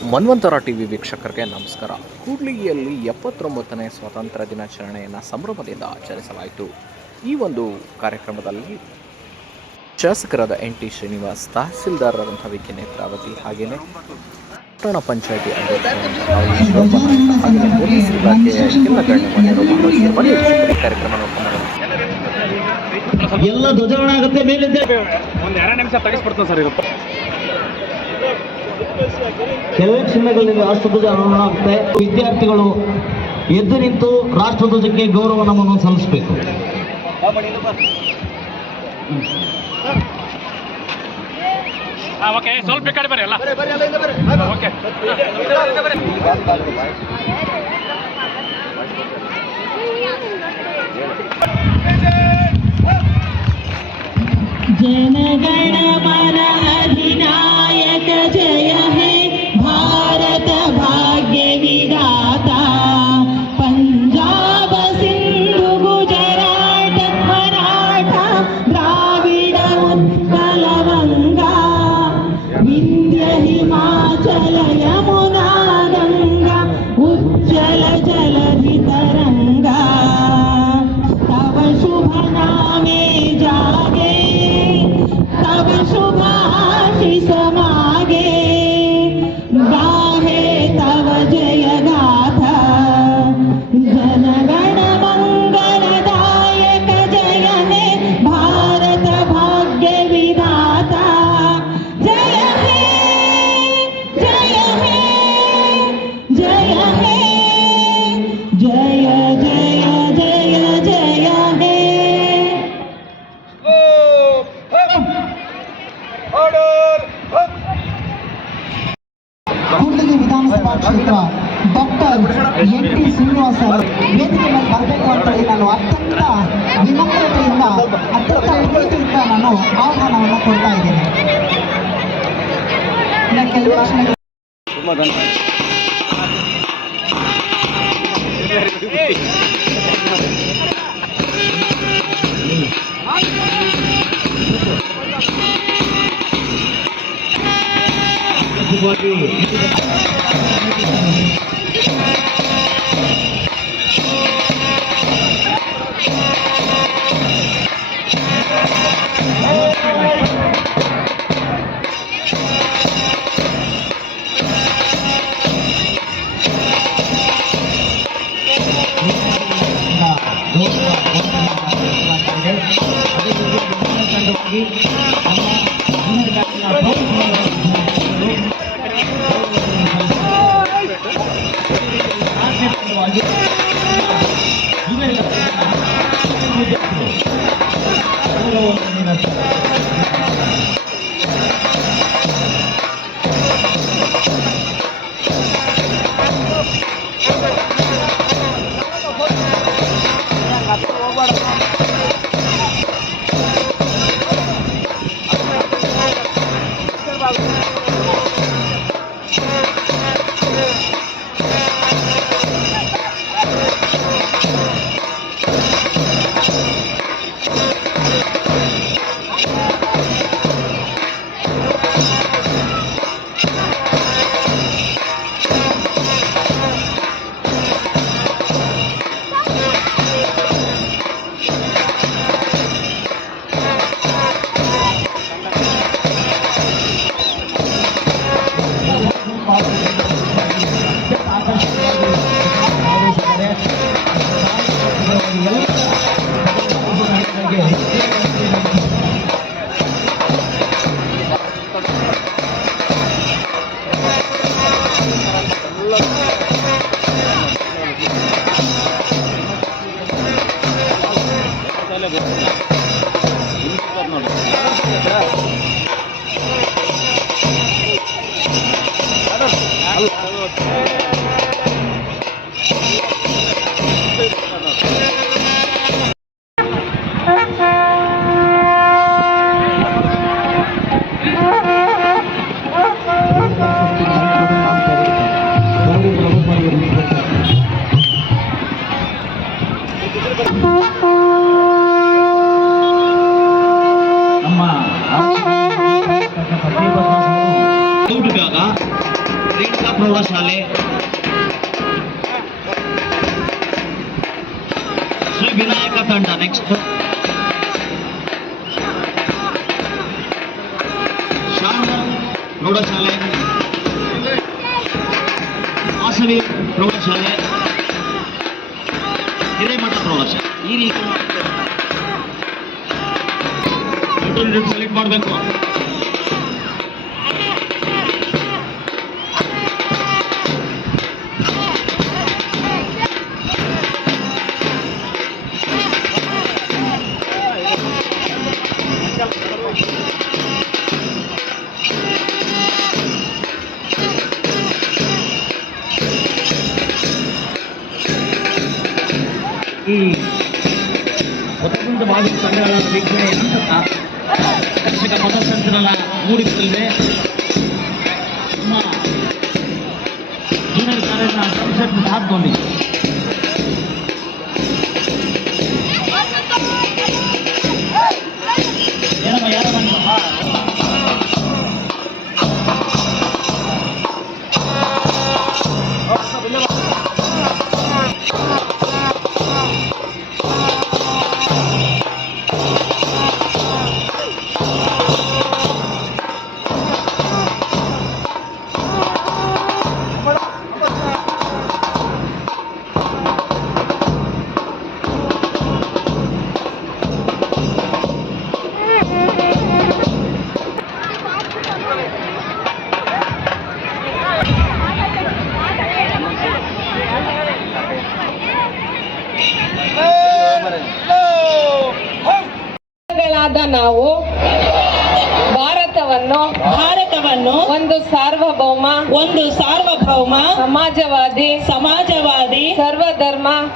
ಮನ್ವಂತರ TV ವೀಕ್ಷಕರಿಗೆ ನಮಸ್ಕಾರ. ಕೂಡ್ಲಿಗಿಯಲ್ಲಿ ಎಪ್ಪತ್ತೊಂಬತ್ತನೇ ಸ್ವಾತಂತ್ರ್ಯ ದಿನಾಚರಣೆಯನ್ನು ಸಂಭ್ರಮದಿಂದ ಆಚರಿಸಲಾಯಿತು. ಈ ಒಂದು ಕಾರ್ಯಕ್ರಮದಲ್ಲಿ ಶಾಸಕರಾದ ಎನ್ ಟಿ ಶ್ರೀನಿವಾಸ್ ತಹಸೀಲ್ದಾರರಂತಹ ವಿ ಕೆ ನೇತ್ರಾವತಿ ಹಾಗೆಯೇ ಪಟ್ಟಣ ಪಂಚಾಯಿತಿ ಹಾಗೆಯೇ ಪೊಲೀಸ್ ಇಲಾಖೆಯ ಎಲ್ಲ ಗಣ್ಯಮಾನ್ಯರು ಕಾರ್ಯಕ್ರಮ ಧ್ವಜಾರೋಹಣ ಆಗುತ್ತೆ ಮೇಲಿಂದ ಒಂದು ಎರಡು ನಿಮಿಷ ತಗಿಸ್ಬಿಡ್ತೀನಿ ಸರ್ ಇದು ಕೆಲವೇ ಕ್ಷಣಗಳಲ್ಲಿ ರಾಷ್ಟ್ರಧ್ವಜಾರೋಹಣ ಆಗುತ್ತೆ ವಿದ್ಯಾರ್ಥಿಗಳು ಎದ್ದು ನಿಂತು ರಾಷ್ಟ್ರಧ್ವಜಕ್ಕೆ ಗೌರವ ನಮನ ಸಲ್ಲಿಸಬೇಕು ಹಾಂ ಓಕೆ ಸ್ವಲ್ಪ ಈ ಕಡೆ ಬರ್ರಿ ಅಲ್ಲ ಓಕೆ जनगण मन अधिनायक जय हे ನಮ್ಮ ಪ್ರೌಢಶಾಲೆ ಹಿರೇಮಠ ಪ್ರೌಢಶಾಲೆ ಈ ರೀತಿ ಸೆಲೆಕ್ಟ್ ಮಾಡಬೇಕು ಸಂಘಗಳ ವೀಕ್ಷಣೆ ಕರ್ಷಕ ಪದಸಂಚಲನ ಮೂಡಿಸಲಿದೆ ನಮ್ಮ ಜೂನಿಯರ್ ಕಾಲೇಜಿನ ಸಂಸತ್ ಹಾಕೊಂಡಿದೆ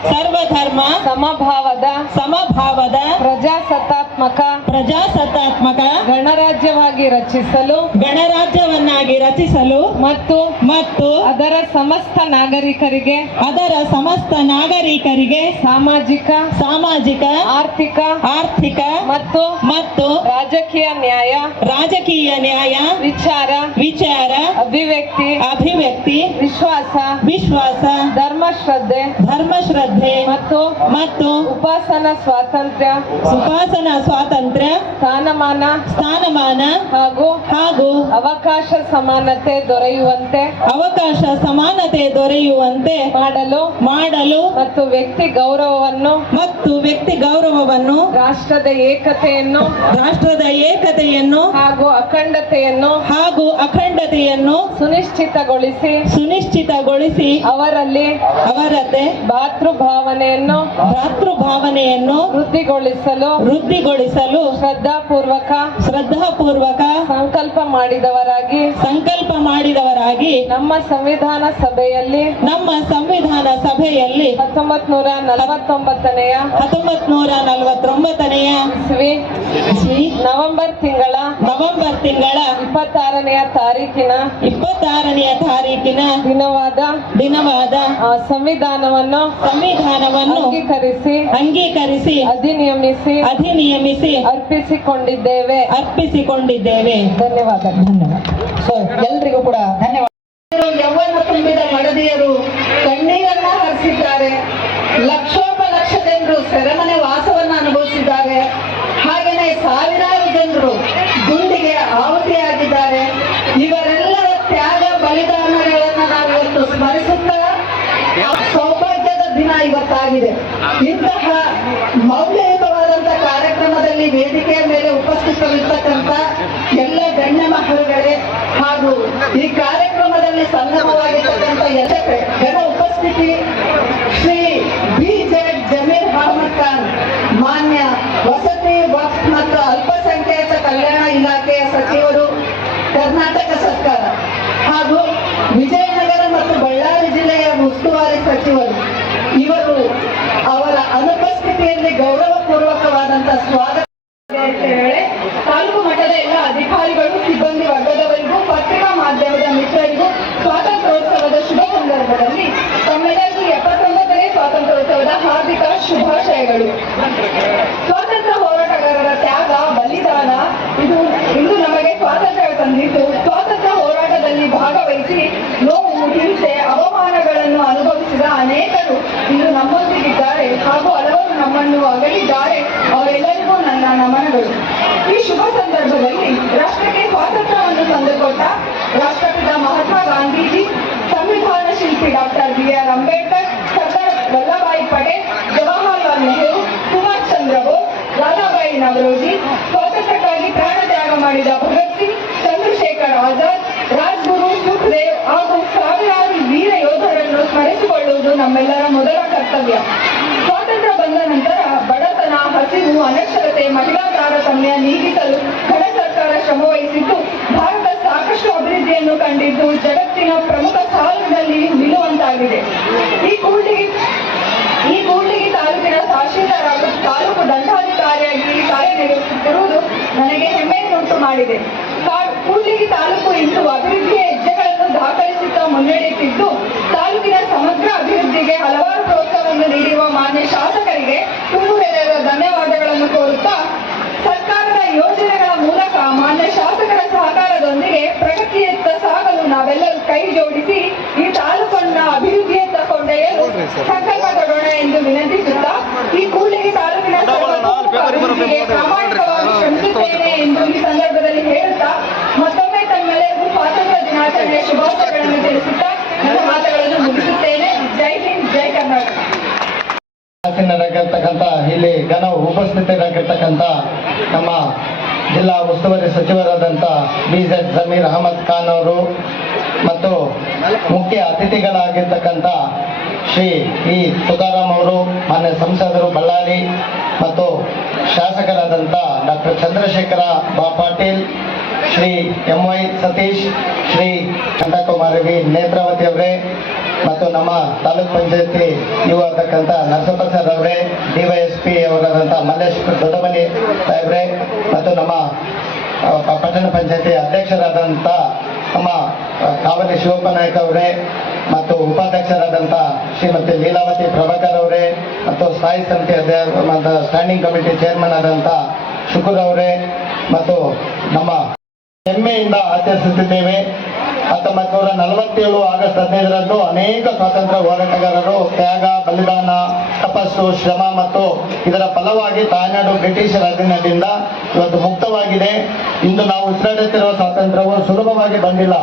ಸರ್ವಧರ್ಮ ಸಮಭಾವದ ಸಮಭಾವದ ಪ್ರಜಾಸತ್ತಾತ್ಮಕ ಪ್ರಜಾಸತ್ತಾತ್ಮಕ ಗಣರಾಜ್ಯವಾಗಿ ರಚಿಸಲು ಗಣರಾಜ್ಯವನ್ನಾಗಿ ರಚಿಸಲು ಮತ್ತು ಮತ್ತು ಅದರ ಸಮಸ್ತ ನಾಗರಿಕರಿಗೆ ಅದರ ಸಮಸ್ತ ನಾಗರಿಕರಿಗೆ ಸಾಮಾಜಿಕ ಸಾಮಾಜಿಕ ಆರ್ಥಿಕ ಆರ್ಥಿಕ ಮತ್ತು ಮತ್ತು ರಾಜಕೀಯ ನ್ಯಾಯ ರಾಜಕೀಯ ನ್ಯಾಯ ವಿಚಾರ ವಿಚಾರ ಅಭಿವ್ಯಕ್ತಿ ಅಭಿವ್ಯಕ್ತಿ ವಿಶ್ವಾಸ ವಿಶ್ವಾಸ ಧರ್ಮಶ್ರದ್ಧೆ ಧರ್ಮ ಶ್ರದ್ಧೆ ಮತ್ತು ಮತ್ತು ಉಪಾಸನ ಸ್ವಾತಂತ್ರ್ಯ ಉಪಾಸನ ಸ್ವಾತಂತ್ರ್ಯ ಸ್ಥಾನಮಾನ ಸ್ಥಾನಮಾನ ಹಾಗೂ ಹಾಗೂ ಅವಕಾಶ ಸಮಾನತೆ ದೊರೆಯುವಂತೆ ಅವಕಾಶ ಸಮಾನತೆ ದೊರೆಯುವಂತೆ ಮಾಡಲು ಮಾಡಲು ಮತ್ತು ವ್ಯಕ್ತಿ ಗೌರವವನ್ನು ಮತ್ತು ವ್ಯಕ್ತಿ ಗೌರವವನ್ನು ರಾಷ್ಟ್ರದ ಏಕತೆಯನ್ನು ರಾಷ್ಟ್ರದ ಏಕತೆಯನ್ನು ಹಾಗೂ ಅಖಂಡತೆಯನ್ನು ಹಾಗೂ ಅಖಂಡತೆಯನ್ನು ಸುನಿಶ್ಚಿತಗೊಳಿಸಿ ಸುನಿಶ್ಚಿತಗೊಳಿಸಿ ಅವರಲ್ಲಿ ಅವರದ್ದೇ ಭಾತೃಭಾವನೆಯನ್ನು ಭ್ರಾತೃಭಾವನೆಯನ್ನು ವೃದ್ಧಿಗೊಳಿಸಲು ವೃದ್ಧಿಗೊಳಿಸಲು ಶ್ರದ್ಧಾಪೂರ್ವಕ ಶ್ರದ್ಧಾಪೂರ್ವಕ ಸಂಕಲ್ಪ ಮಾಡಿದವರಾಗಿ ಸಂಕಲ್ಪ ಮಾಡಿದವರಾಗಿ ನಮ್ಮ ಸಂವಿಧಾನ ಸಭೆಯಲ್ಲಿ ನಮ್ಮ ಸಂವಿಧಾನ ಸಭೆಯಲ್ಲಿ ಹತ್ತೊಂಬತ್ ನೂರ ನಲವತ್ತೊಂಬತ್ತನೆಯ ಹತ್ತೊಂಬತ್ ನೂರ ನಲವತ್ತೊಂಬತ್ತನೆಯ ನವೆಂಬರ್ ತಿಂಗಳ ನವೆಂಬರ್ ತಿಂಗಳ ಇಪ್ಪತ್ತಾರನೆಯ ತಾರೀಕಿನ ಇಪ್ಪತ್ತಾರನೆಯ ತಾರೀಕಿನ ದಿನವಾದ ದಿನವಾದ ಆ, ಸಂವಿಧಾನವನ್ನು ಸಂವಿಧಾನವನ್ನು ಅಂಗೀಕರಿಸಿ ಅಂಗೀಕರಿಸಿ ಅಧಿನಿಯಮಿಸಿ ಅಧಿನಿಯಮಿಸಿ ಅರ್ಪಿಸಿಕೊಂಡಿದ್ದೇವೆ. ಅರ್ಪಿಸಿಕೊಂಡಿದ್ದೇವೆ. ಧನ್ಯವಾದ. ಧನ್ಯವಾದ. ಸೊ ಎಲ್ರಿಗೂ ಕೂಡ ಧನ್ಯವಾದ. ಯೌವನ ತುಂಬಿದ ಮಡದಿಯರು ಕಣ್ಣೀರನ್ನ ಹರಿಸಿದ್ದಾರೆ. ಲಕ್ಷೋಪಲಕ್ಷ ಗೌರವಪೂರ್ವಕವಾದಂತಹ ಸ್ವಾಗತ ನಮನಗಳು ಈ ಶುಭ ಸಂದರ್ಭದಲ್ಲಿ ರಾಷ್ಟ್ರಕ್ಕೆ ಸ್ವಾತಂತ್ರ್ಯವನ್ನು ತಂದುಕೊಟ್ಟ ರಾಷ್ಟ್ರಪಿತ ಮಹಾತ್ಮ ಗಾಂಧೀಜಿ, ಸಂವಿಧಾನ ಶಿಲ್ಪಿ doctor B R Ambedkar, Sardar Vallabhbhai Patel, Jawaharlal Nehru, Subhash Chandra Bose ಲಾಲಾಬಾಯಿ Naoroji, ಸ್ವಾತಂತ್ರ್ಯಕ್ಕಾಗಿ ಪ್ರಾಣ ತ್ಯಾಗ ಮಾಡಿದ ಭಗತ್ ಸಿಂಗ್, ಚಂದ್ರಶೇಖರ್ ಆಜಾದ್, ರಾಜ್ಗುರು ಸುಖದೇವ್ ಹಾಗೂ ಸಾವಿರಾರು ವೀರ ಯೋಧರನ್ನು ಸ್ಮರಿಸಿಕೊಳ್ಳುವುದು ನಮ್ಮೆಲ್ಲರ ಮೊದಲ ಕರ್ತವ್ಯ ಸ್ವಾತಂತ್ರ್ಯ ಬಂದ ನಂತರ ಬಡತನ ಹಸಿವು ಅನಕ್ಷರತೆ ಮಹಿಳಾ ತಾರತಮ್ಯ ನೀಗಿಸಲು ಘನ ಸರ್ಕಾರ ಶ್ರಮವಹಿಸಿದ್ದು ಭಾರತ ಸಾಕಷ್ಟು ಅಭಿವೃದ್ಧಿಯನ್ನು ಕಂಡಿದ್ದು, ಜಗತ್ತಿನ ಪ್ರಮುಖ ಸಾಲಿನಲ್ಲಿ ನಿಲ್ಲುವಂತಾಗಿದೆ. ಈ ಕೂಡ್ಲಿಗಿ ಈ ಕೂಡ್ಲಿಗಿ ತಾಲೂಕಿನ ತಹಶೀಲ್ದಾರ್ ತಾಲೂಕು ದಂಡಾಧಿಕಾರಿಯಾಗಿ ಕಾರ್ಯನಿರ್ವಹಿಸುತ್ತಿರುವುದು ನನಗೆ ಹೆಮ್ಮೆಯನ್ನುಂಟು ಮಾಡಿದೆ. ಕೂಡ್ಲಿಗಿ ತಾಲೂಕು ಇಂದು ಅಭಿವೃದ್ಧಿಯ ಹೆಜ್ಜೆಗಳನ್ನು ದಾಖಲಿಸುತ್ತಾ ಮುನ್ನಡೆಯುತ್ತಿದ್ದು, ತಾಲೂಕಿನ ಸಮಗ್ರ ಅಭಿವೃದ್ಧಿಗೆ ಹಲವಾರು ಪ್ರೋತ್ಸಾಹವನ್ನು ನೀಡಿರುವ ಮಾನ್ಯ ಶಾಸಕರಿಗೆ ಧನ್ಯವಾದಗಳನ್ನು ಕೋರುತ್ತಾ ಸರ್ಕಾರದ ಯೋಜನೆಗಳ ಮೂಲಕ ಮಾನ್ಯ ಶಾಸಕರ ಸಹಕಾರದೊಂದಿಗೆ ಪ್ರಗತಿಯತ್ತ ಸಾಗಲು ನಾವೆಲ್ಲರೂ ಕೈ ಜೋಡಿಸಿ ಈ ತಾಲೂಕನ್ನ ಅಭಿವೃದ್ಧಿಯತ್ತ ಕೊಂಡೊಯ್ಯಲು ಸಂಕಲ್ಪ ಕೊಡೋಣ ಎಂದು ವಿನಂತಿಸುತ್ತಾ ಈ ಕೂಡಲಿಗೆ ತಾಲೂಕಿನ ಪ್ರಾಮಾಣಿಕವಾಗಿ ಶ್ರಮಿಸುತ್ತೇನೆ ಎಂದು ಈ ಸಂದರ್ಭದಲ್ಲಿ ಹೇಳುತ್ತಾ ಮತ್ತೊಮ್ಮೆ ತಮ್ಮೆಲ್ಲರಿಗೂ ಸ್ವಾತಂತ್ರ್ಯ ದಿನಾಚರಣೆಯ ಶುಭಾಶಯಗಳನ್ನು ತಿಳಿಸುತ್ತಾ ನನ್ನ ಮಾತುಗಳನ್ನು ಮುಗಿಸುತ್ತೇನೆ. ಜೈ ಹಿಂದ್ ಜೈ ಕರ್ನಾಟಕ. ಹಾಸನರಾಗಿರ್ತಕ್ಕಂಥ ಇಲ್ಲಿ ಘನ ಉಪಸ್ಥಿತರಾಗಿರ್ತಕ್ಕಂಥ ನಮ್ಮ ಜಿಲ್ಲಾ ಉಸ್ತುವಾರಿ ಸಚಿವರಾದಂಥ ಬಿ ಜೆಡ್ ಜಮೀರ್ ಅಹಮದ್ ಖಾನ್ ಅವರು ಮತ್ತು ಮುಖ್ಯ ಅತಿಥಿಗಳಾಗಿರ್ತಕ್ಕಂಥ ಶ್ರೀ ಇ ತುಕಾರಾಮ್ ಅವರು, ಮಾನ್ಯ ಸಂಸದರು ಬಳ್ಳಾರಿ ಮತ್ತು ಶಾಸಕರಾದಂಥ ಡಾಕ್ಟರ್ ಚಂದ್ರಶೇಖರ ಬಾ Patil, Shri M Y Satish, Shri Kanthakumari V Netravati ಅವರೇ ಮತ್ತು ನಮ್ಮ ತಾಲೂಕ್ ಪಂಚಾಯತಿ ಯುವ ಆಗ್ತಕ್ಕಂಥ ನರಸಪ್ಪ ಸರ್ ಅವರೇ ಡಿವೈಎಸ್ಪಿ ಅವರಾದಂಥ ಮಲ್ಲೇಶ್ ದೊಡ್ಡಮನಿ ಸಾಹೇಬ್ರೆ ಮತ್ತು ನಮ್ಮ ಪಟ್ಟಣ ಪಂಚಾಯತಿ ಅಧ್ಯಕ್ಷರಾದಂಥ ನಮ್ಮ ಕಾವಲಿ ಶಿವಪ್ಪ ನಾಯ್ಕ ಅವರೇ ಮತ್ತು ಉಪಾಧ್ಯಕ್ಷರಾದಂಥ ಶ್ರೀಮತಿ ಲೀಲಾವತಿ ಪ್ರಭಾಕರ್ ಅವರೇ ಮತ್ತು ಸ್ಥಾಯಿ ಸಮಿತಿ ಅಧ್ಯಕ್ಷ ಸ್ಟ್ಯಾಂಡಿಂಗ್ ಕಮಿಟಿ ಚೇರ್ಮನ್ ಆದಂಥ ಶುಕುರ್ ಅವರೇ ಮತ್ತು ನಮ್ಮ ಹೆಮ್ಮೆಯಿಂದ ಆಚರಿಸುತ್ತಿದ್ದೇವೆ. ಹತ್ತೊಂಬತ್ತು ನೂರ ನಲವತ್ತೇಳು ಆಗಸ್ಟ್ ಹದಿನೈದರಂದು ಅನೇಕ ಸ್ವಾತಂತ್ರ್ಯ ಹೋರಾಟಗಾರರು ತ್ಯಾಗ, ಬಲಿದಾನ, ತಪಸ್ಸು, ಶ್ರಮ ಮತ್ತು ಇದರ ಫಲವಾಗಿ ತಾಯ್ನಾಡು ಬ್ರಿಟಿಷರ ಅಧೀನದಿಂದ ಇವತ್ತು ಮುಕ್ತವಾಗಿದೆ. ಇಂದು ನಾವು ಉಸಿರಾಡುತ್ತಿರುವ ಸ್ವಾತಂತ್ರ್ಯವು ಸುಲಭವಾಗಿ ಬಂದಿಲ್ಲ.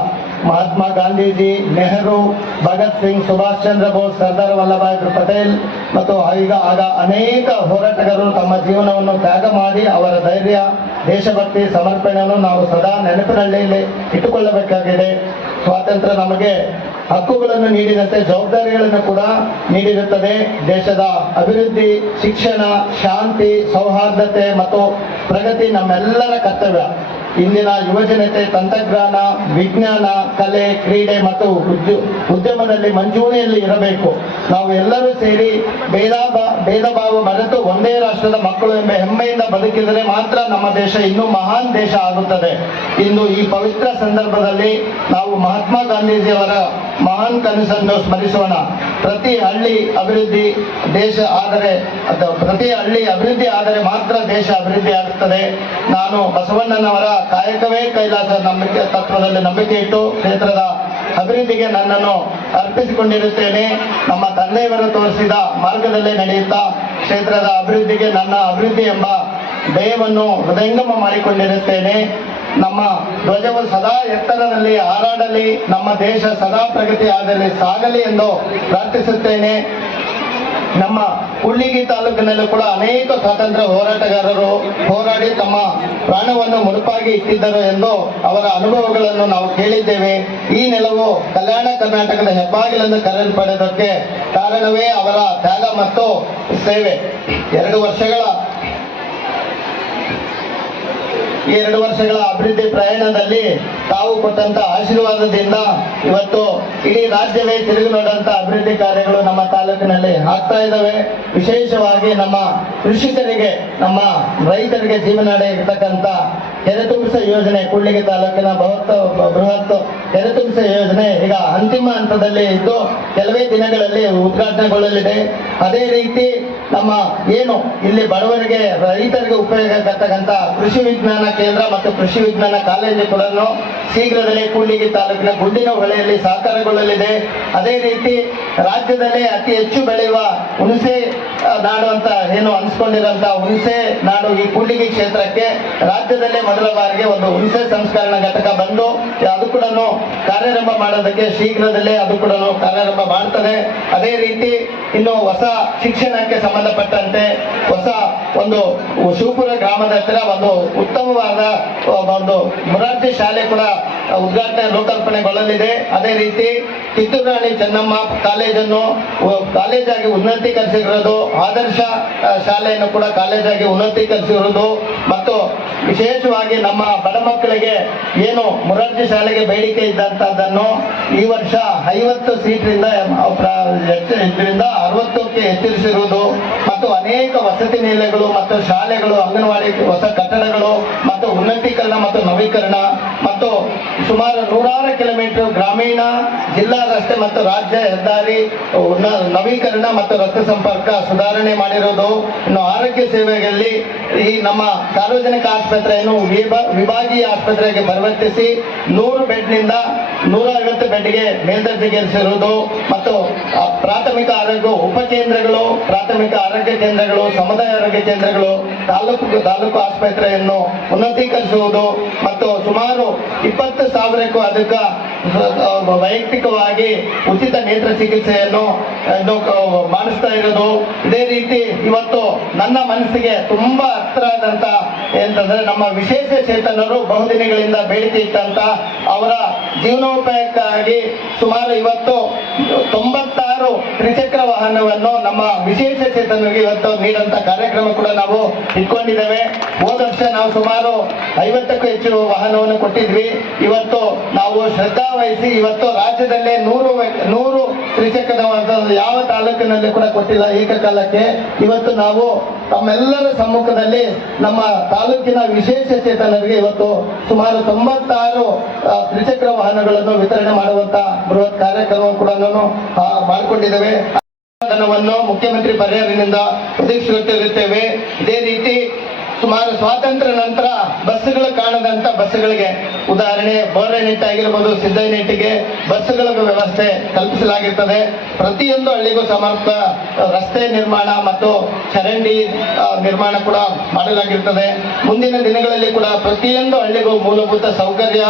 ಮಹಾತ್ಮ ಗಾಂಧೀಜಿ, ನೆಹರು, ಭಗತ್ ಸಿಂಗ್, ಸುಭಾಷ್ ಚಂದ್ರ ಬೋಸ್, ಸರ್ದಾರ್ ವಲ್ಲಭಾಯ್ ಪಟೇಲ್ ಮತ್ತು ಈಗ ಆಗ ಅನೇಕ ಹೋರಾಟಗಾರರು ತಮ್ಮ ಜೀವನವನ್ನು ತ್ಯಾಗ ಮಾಡಿ ಅವರ ಧೈರ್ಯ, ದೇಶಭಕ್ತಿ, ಸಮರ್ಪಣೆಯನ್ನು ನಾವು ಸದಾ ನೆನಪಿನಲ್ಲಿ ಇಟ್ಟುಕೊಳ್ಳಬೇಕಾಗಿದೆ. ಸ್ವಾತಂತ್ರ್ಯ ನಮಗೆ ಹಕ್ಕುಗಳನ್ನು ನೀಡಿದಂತೆ, ಜವಾಬ್ದಾರಿಗಳನ್ನು ಕೂಡ ನೀಡಿರುತ್ತದೆ. ದೇಶದ ಅಭಿವೃದ್ಧಿ, ಶಿಕ್ಷಣ, ಶಾಂತಿ, ಸೌಹಾರ್ದತೆ ಮತ್ತು ಪ್ರಗತಿ ನಮ್ಮೆಲ್ಲರ ಕರ್ತವ್ಯ. ಇಂದಿನ ಯುವಜನತೆ ತಂತ್ರಜ್ಞಾನ, ವಿಜ್ಞಾನ, ಕಲೆ, ಕ್ರೀಡೆ ಮತ್ತು ಉದ್ಯ, ಉದ್ಯಮದಲ್ಲಿ ಮಂಜೂರಿಯಲ್ಲಿ ಇರಬೇಕು. ನಾವು ಎಲ್ಲರೂ ಸೇರಿ ಭೇದ ಭಾವ ಮರೆತು ಒಂದೇ ರಾಷ್ಟ್ರದ ಮಕ್ಕಳು ಎಂಬ ಹೆಮ್ಮೆಯಿಂದ ಬದುಕಿದರೆ ಮಾತ್ರ ನಮ್ಮ ದೇಶ ಇನ್ನೂ ಮಹಾನ್ ದೇಶ ಆಗುತ್ತದೆ. ಇಂದು ಈ ಪವಿತ್ರ ಸಂದರ್ಭದಲ್ಲಿ ನಾವು ಮಹಾತ್ಮ ಗಾಂಧೀಜಿಯವರ ಮಹಾನ್ ಕನಸನ್ನು ಸ್ಮರಿಸೋಣ. ಪ್ರತಿ ಹಳ್ಳಿ ಅಭಿವೃದ್ಧಿ ದೇಶ ಆದರೆ ಅಥವಾ ಪ್ರತಿ ಹಳ್ಳಿ ಅಭಿವೃದ್ಧಿ ಆದರೆ ಮಾತ್ರ ದೇಶ ಅಭಿವೃದ್ಧಿ ಆಗುತ್ತದೆ ನಾನು ಬಸವಣ್ಣನವರ ಕಾಯಕವೇ ಕೈಲಾಸ ನಂಬಿಕೆ, ತತ್ವದಲ್ಲಿ ನಂಬಿಕೆ ಇಟ್ಟು ಕ್ಷೇತ್ರದ ಅಭಿವೃದ್ಧಿಗೆ ನನ್ನನ್ನು ಅರ್ಪಿಸಿಕೊಂಡಿರುತ್ತೇನೆ. ನಮ್ಮ ತಂದೆಯವರು ತೋರಿಸಿದ ಮಾರ್ಗದಲ್ಲೇ ನಡೆಯುತ್ತಾ ಕ್ಷೇತ್ರದ ಅಭಿವೃದ್ಧಿಗೆ ನನ್ನ ಅಭಿವೃದ್ಧಿ ಎಂಬ ಧ್ಯೇಯವನ್ನು ಹೃದಯಂಗಮ ಮಾಡಿಕೊಂಡಿರುತ್ತೇನೆ. ನಮ್ಮ ಧ್ವಜವು ಸದಾ ಎತ್ತರದಲ್ಲಿ, ಹಾರಾಡಲಿ, ನಮ್ಮ ದೇಶ ಸದಾ ಪ್ರಗತಿ ಆದಲ್ಲಿ ಸಾಗಲಿ ಎಂದು ಪ್ರಾರ್ಥಿಸುತ್ತೇನೆ. ನಮ್ಮ ಹುಳ್ಳಿಗಿ ತಾಲೂಕಿನಲ್ಲೂ ಕೂಡ ಅನೇಕ ಸ್ವಾತಂತ್ರ್ಯ ಹೋರಾಟಗಾರರು ಹೋರಾಡಿ ತಮ್ಮ ಪ್ರಾಣವನ್ನು ಮುಡುಪಾಗಿ ಇಟ್ಟಿದ್ದರು ಎಂದು ಅವರ ಅನುಭವಗಳನ್ನು ನಾವು ಕೇಳಿದ್ದೇವೆ. ಈ ನೆಲವು ಕಲ್ಯಾಣ ಕರ್ನಾಟಕದ ಹೆಬ್ಬಾಗಿಲೆಂದು ಕರೆಯಲ್ಪಡೋದಕ್ಕೆ ಕಾರಣವೇ ಅವರ ತ್ಯಾಗ ಮತ್ತು ಸೇವೆ. ಎರಡು ವರ್ಷಗಳ ಈ ಎರಡು ವರ್ಷಗಳ ಅಭಿವೃದ್ಧಿ ಪ್ರಯಾಣದಲ್ಲಿ ತಾವು ಕೊಟ್ಟಂತ ಆಶೀರ್ವಾದದಿಂದ ಇವತ್ತು ಇಡೀ ರಾಜ್ಯವೇ ತಿರುಗಿ ನೋಡಂತ ಅಭಿವೃದ್ಧಿ ಕಾರ್ಯಗಳು ನಮ್ಮ ತಾಲೂಕಿನಲ್ಲಿ ಆಗ್ತಾ ಇದ್ದಾವೆ. ವಿಶೇಷವಾಗಿ ನಮ್ಮ ಕೃಷಿಕರಿಗೆ, ನಮ್ಮ ರೈತರಿಗೆ ಜೀವನಾಡಿ ಕೆರೆ ಕೆರೆತುಂಬಿಸ ಯೋಜನೆ ಕೂಡ್ಲಿಗಿ ತಾಲೂಕಿನ ಬೃಹತ್ ಬೃಹತ್ ಕೆರೆತುಂಬಿಸ ಯೋಜನೆ ಈಗ ಅಂತಿಮ ಹಂತದಲ್ಲಿ ಇದ್ದು ಕೆಲವೇ ದಿನಗಳಲ್ಲಿ ಉದ್ಘಾಟನೆಗೊಳ್ಳಲಿದೆ. ಅದೇ ರೀತಿ ನಮ್ಮ ಏನು ಇಲ್ಲಿ ಬಡವರಿಗೆ, ರೈತರಿಗೆ ಉಪಯೋಗ ಆಗತಕ್ಕಂಥ ಕೃಷಿ ವಿಜ್ಞಾನ ಕೇಂದ್ರ ಮತ್ತು ಕೃಷಿ ವಿಜ್ಞಾನ ಕಾಲೇಜು ಕೂಡ ಶೀಘ್ರದಲ್ಲೇ ಕೂಡ್ಲಿಗಿ ತಾಲೂಕಿನ ಗುಂಡಿನ ಹೊಳೆಯಲ್ಲಿ ಸಾಕಾರಗೊಳ್ಳಲಿದೆ. ಅದೇ ರೀತಿ ರಾಜ್ಯದಲ್ಲೇ ಅತಿ ಹೆಚ್ಚು ಬೆಳೆಯುವ ಹುಣಸೆ ನಾಡು ಅಂತ ಏನು ಅನಿಸ್ಕೊಂಡಿರುವಂತಹ ಹುಣಸೆ ನಾಡು ಈ ಕೂಡ್ಲಿಗಿ ಕ್ಷೇತ್ರಕ್ಕೆ ರಾಜ್ಯದಲ್ಲೇ ಮೊದಲ ಬಾರಿಗೆ ಒಂದು ಹುಣಸೆ ಸಂಸ್ಕರಣಾ ಘಟಕ ಬಂದು, ಅದು ಕೂಡ ಕಾರ್ಯಾರಂಭ ಮಾಡೋದಕ್ಕೆ ಶೀಘ್ರದಲ್ಲೇ ಅದು ಕೂಡ ಕಾರ್ಯಾರಂಭ ಮಾಡ್ತದೆ ಅದೇ ರೀತಿ ಇನ್ನು ಹೊಸ ಶಿಕ್ಷಣಕ್ಕೆ ಸಂಬಂಧಪಟ್ಟಂತೆ ಹೊಸ ಒಂದು ಶಿವಪುರ ಗ್ರಾಮದ ಹತ್ತಿರ ಒಂದು ಉತ್ತಮವಾದ ಒಂದು ಮೊರಾರ್ಜಿ ಶಾಲೆ ಕೂಡ ಉದ್ಘಾಟನೆ ಲೋಕಾರ್ಪಣೆಗೊಳ್ಳಲಿದೆ ಅದೇ ರೀತಿ ಕಿತ್ತೂರು ರಾಣಿ ಚೆನ್ನಮ್ಮ ಕಾಲೇಜನ್ನು ಕಾಲೇಜಾಗಿ ಉನ್ನತೀಕರಿಸಿರೋದು, ಆದರ್ಶ ಶಾಲೆಯನ್ನು ಕೂಡ ಕಾಲೇಜಾಗಿ ಉನ್ನತೀಕರಿಸಿರುವುದು ಮತ್ತು ವಿಶೇಷವಾಗಿ ನಮ್ಮ ಬಡ ಮಕ್ಕಳಿಗೆ ಏನು ಮೊರಾರ್ಜಿ ಶಾಲೆಗೆ ಬೇಡಿಕೆ ಇದ್ದಂಥದ್ದನ್ನು ಈ ವರ್ಷ ಐವತ್ತು ಸೀಟ್ರಿಂದ ಇದರಿಂದ ಅರವತ್ತಕ್ಕೆ ಹೆಚ್ಚಿಸಿರುವುದು ಮತ್ತು ಅನೇಕ ವಸತಿ ನಿಲಯಗಳು ಮತ್ತು ಶಾಲೆಗಳು, ಅಂಗನವಾಡಿ ಹೊಸ ಕಟ್ಟಡಗಳು ಮತ್ತು ಉನ್ನತೀಕರಣ ಮತ್ತು ನವೀಕರಣ ಮತ್ತು ಸುಮಾರು ನೂರಾರು ಕಿಲೋಮೀಟರ್ ಗ್ರಾಮೀಣ, ಜಿಲ್ಲಾ ರಸ್ತೆ ಮತ್ತು ರಾಜ್ಯ ಹೆದ್ದಾರಿ ನವೀಕರಣ ಮತ್ತು ರಸ್ತೆ ಸಂಪರ್ಕ ಸುಧಾರಣೆ ಮಾಡಿರೋದು. ಇನ್ನು ಆರೋಗ್ಯ ಸೇವೆಯಲ್ಲಿ ಈ ನಮ್ಮ ಸಾರ್ವಜನಿಕ ಆಸ್ಪತ್ರೆಯನ್ನು ವಿಭಾ- ವಿಭಾಗೀಯ ಆಸ್ಪತ್ರೆಗೆ ಪರಿವರ್ತಿಸಿ ನೂರು ಬೆಡ್ನಿಂದ ನೂರ ಐವತ್ತು ಬೆಡ್ಗೆ ಮೇಲ್ದರ್ಜೆಗೇರಿಸಿರುವುದು ಮತ್ತು ಪ್ರಾಥಮಿಕ ಆರೋಗ್ಯ ಉಪಕೇಂದ್ರಗಳು ಪ್ರಾಥಮಿಕ ಆರೋಗ್ಯ ಕೇಂದ್ರಗಳು, ಸಮುದಾಯ ಆರೋಗ್ಯ ಕೇಂದ್ರಗಳು, ತಾಲೂಕು ತಾಲೂಕು ಆಸ್ಪತ್ರೆಯನ್ನು ಉನ್ನತೀಕರಿಸುವುದು ಮತ್ತು ಸುಮಾರು ಇಪ್ಪತ್ತು ಸಾವಿರಕ್ಕೂ ಅಧಿಕ ವೈಯಕ್ತಿಕವಾಗಿ ಉಚಿತ ನೇತ್ರ ಚಿಕಿತ್ಸೆಯನ್ನು ಮಾಡಿಸ್ತಾ ಇರೋದು. ಇದೇ ರೀತಿ ಇವತ್ತು ನನ್ನ ಮನಸ್ಸಿಗೆ ತುಂಬಾ ಹತ್ರ ಆದಂತ ಏನಂತಂದ್ರೆ ನಮ್ಮ ವಿಶೇಷ ಚೇತನರು ಬಹುದಿನಗಳಿಂದ ಬೇಡಿಕೆ ಇಟ್ಟಂತ ಅವರ ಜೀವನೋಪಾಯಕ್ಕಾಗಿ ಸುಮಾರು ಇವತ್ತು ತೊಂಬತ್ತಾರು ತ್ರಿಚಕ್ರ ವಾಹನವನ್ನು ನಮ್ಮ ವಿಶೇಷ ಚೇತನರಿಗೆ ಇವತ್ತು ನೀಡಂತ ಕಾರ್ಯಕ್ರಮ ಕೂಡ ನಾವು ಇಟ್ಕೊಂಡಿದ್ದೇವೆ. ಹೋದ ವರ್ಷ ನಾವು ಸುಮಾರು ಐವತ್ತಕ್ಕೂ ಹೆಚ್ಚು ವಾಹನವನ್ನು ಕೊಟ್ಟಿದ್ವಿ. ಇವತ್ತು ನಾವು ಶ್ರದ್ಧಾ ವಹಿಸಿ ಇವತ್ತು ರಾಜ್ಯದಲ್ಲೇ ನೂರು ನೂರು ತ್ರಿಚಕ್ರದ ಯಾವ ತಾಲೂಕಿನಲ್ಲಿ ಕೂಡ ಕೊಟ್ಟಿಲ್ಲ ಏಕಕಾಲಕ್ಕೆ. ಇವತ್ತು ನಾವು ತಮ್ಮೆಲ್ಲರ ಸಮ್ಮುಖದಲ್ಲಿ ನಮ್ಮ ತಾಲೂಕಿನ ವಿಶೇಷ ಚೇತನರಿಗೆ ಇವತ್ತು ಸುಮಾರು ತೊಂಬತ್ತಾರು ತ್ರಿಚಕ್ರ ವಾಹನಗಳನ್ನು ವಿತರಣೆ ಮಾಡುವಂತ ಬೃಹತ್ ಕಾರ್ಯಕ್ರಮ ಕೂಡ ಮಾಡಿಕೊಂಡಿದ್ದೇವೆ. ಧನವನ್ನು ಮುಖ್ಯಮಂತ್ರಿ ಪರಿಹಾರದಿಂದ ಪ್ರತಿಷ್ಠಿಸುತ್ತಿರುತ್ತೇವೆ. ಇದೇ ರೀತಿ ಸುಮಾರು ಸ್ವಾತಂತ್ರ್ಯ ನಂತರ ಬಸ್ಗಳು ಕಾಣದಂತ ಬಸ್ಸುಗಳಿಗೆ ಉದಾಹರಣೆ ಬೋರ್ನೆಟ್ ಆಗಿರ್ಬೋದು ಸಿದ್ದನೆಟ್ಟಿಗೆ ಬಸ್ಸುಗಳ ವ್ಯವಸ್ಥೆ ಕಲ್ಪಿಸಲಾಗಿರ್ತದೆ. ಪ್ರತಿಯೊಂದು ಹಳ್ಳಿಗೂ ಸಮರ್ಥ ರಸ್ತೆ ನಿರ್ಮಾಣ ಮತ್ತು ಚರಂಡಿ ನಿರ್ಮಾಣ ಕೂಡ ಮಾಡಲಾಗಿರ್ತದೆ. ಮುಂದಿನ ದಿನಗಳಲ್ಲಿ ಕೂಡ ಪ್ರತಿಯೊಂದು ಹಳ್ಳಿಗೂ ಮೂಲಭೂತ ಸೌಕರ್ಯ,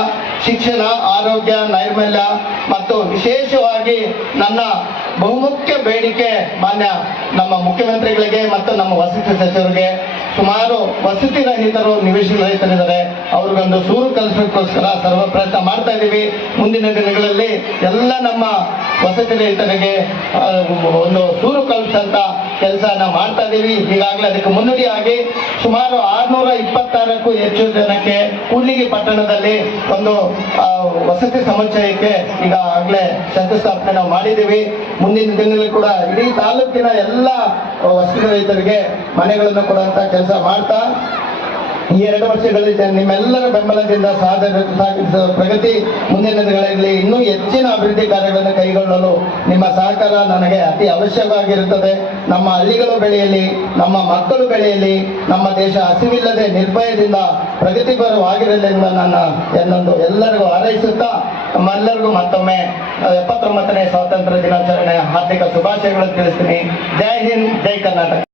ಶಿಕ್ಷಣ, ಆರೋಗ್ಯ, ನೈರ್ಮಲ್ಯ ಮತ್ತು ವಿಶೇಷವಾಗಿ ನನ್ನ ಬಹುಮುಖ್ಯ ಬೇಡಿಕೆ ಮಾನ್ಯ ನಮ್ಮ ಮುಖ್ಯಮಂತ್ರಿಗಳಿಗೆ ಮತ್ತು ನಮ್ಮ ವಸತಿ ಸಚಿವರಿಗೆ. ಸುಮಾರು ವಸತಿ ರಹಿತರು ನಿವೇಶನ ರಹಿತರಿದ್ದಾರೆ. ಅವ್ರಿಗೊಂದು ಸೂರು ಕಲಿಸೋಕ್ಕೋಸ್ಕರ ಸರ್ವ ಪ್ರಯತ್ನ ಮಾಡ್ತಾ ಇದ್ದೀವಿ. ಮುಂದಿನ ದಿನಗಳಲ್ಲಿ ಎಲ್ಲ ನಮ್ಮ ವಸತಿ ರಹಿತರಿಗೆ ಆ, ಒಂದು ಸೂರು ಕೆಲಸ ಕೆಲಸನ ಮಾಡ್ತಾ ಇದ್ದೀವಿ ಈಗಾಗಲೇ ಅದಕ್ಕೆ ಮುನ್ನುಡಿಯಾಗಿ ಸುಮಾರು ಆರ್ನೂರ ಇಪ್ಪತ್ತಾರಕ್ಕೂ ಹೆಚ್ಚು ಜನಕ್ಕೆ ಕೂಡ್ಲಿಗಿ ಪಟ್ಟಣದಲ್ಲಿ ಒಂದು ವಸತಿ ಸಮುಚ್ಚಯಕ್ಕೆ ಈಗಾಗಲೇ ಶಂಕುಸ್ಥಾಪನೆ ನಾವು ಮಾಡಿದ್ದೀವಿ. ಮುಂದಿನ ದಿನದಲ್ಲಿ ಕೂಡ ಇಡೀ ತಾಲೂಕಿನ ಎಲ್ಲ ವಸತಿ ರೈತರಿಗೆ ಮನೆಗಳನ್ನು ಕೊಡುವಂತ ಕೆಲಸ ಮಾಡ್ತಾ ಈ ಎರಡು ವರ್ಷಗಳಲ್ಲಿ ನಿಮ್ಮೆಲ್ಲರ ಬೆಂಬಲದಿಂದ ಸಾಧನೆ ಪ್ರಗತಿ ಮುಂದಿನ ದಿನಗಳಲ್ಲಿ ಇನ್ನೂ ಹೆಚ್ಚಿನ ಅಭಿವೃದ್ಧಿ ಕಾರ್ಯಗಳನ್ನು ಕೈಗೊಳ್ಳಲು ನಿಮ್ಮ ಸಹಕಾರ ನನಗೆ ಅತಿ ಅವಶ್ಯಕವಾಗಿರುತ್ತದೆ. ನಮ್ಮ ಹಳ್ಳಿಗಳು ಬೆಳೆಯಲಿ ನಮ್ಮ ಮಕ್ಕಳು ಬೆಳೆಯಲಿ ನಮ್ಮ ದೇಶ ಹಸಿವಿಲ್ಲದೆ ನಿರ್ಭಯದಿಂದ ಪ್ರಗತಿಪರವಾಗಿರಲಿ ಎಂದು ನನ್ನ ಎಲ್ಲೊಂದು ಎಲ್ಲರಿಗೂ ಹಾರೈಸುತ್ತಾ, ನಮ್ಮೆಲ್ಲರಿಗೂ ಮತ್ತೊಮ್ಮೆ ಎಪ್ಪತ್ತೊಂಬತ್ತನೇ ಸ್ವಾತಂತ್ರ್ಯ ದಿನಾಚರಣೆ ಹಾರ್ದಿಕ ಶುಭಾಶಯಗಳನ್ನು ತಿಳಿಸ್ತೀನಿ. ಜೈ ಹಿಂದ್, ಜೈ ಕರ್ನಾಟಕ.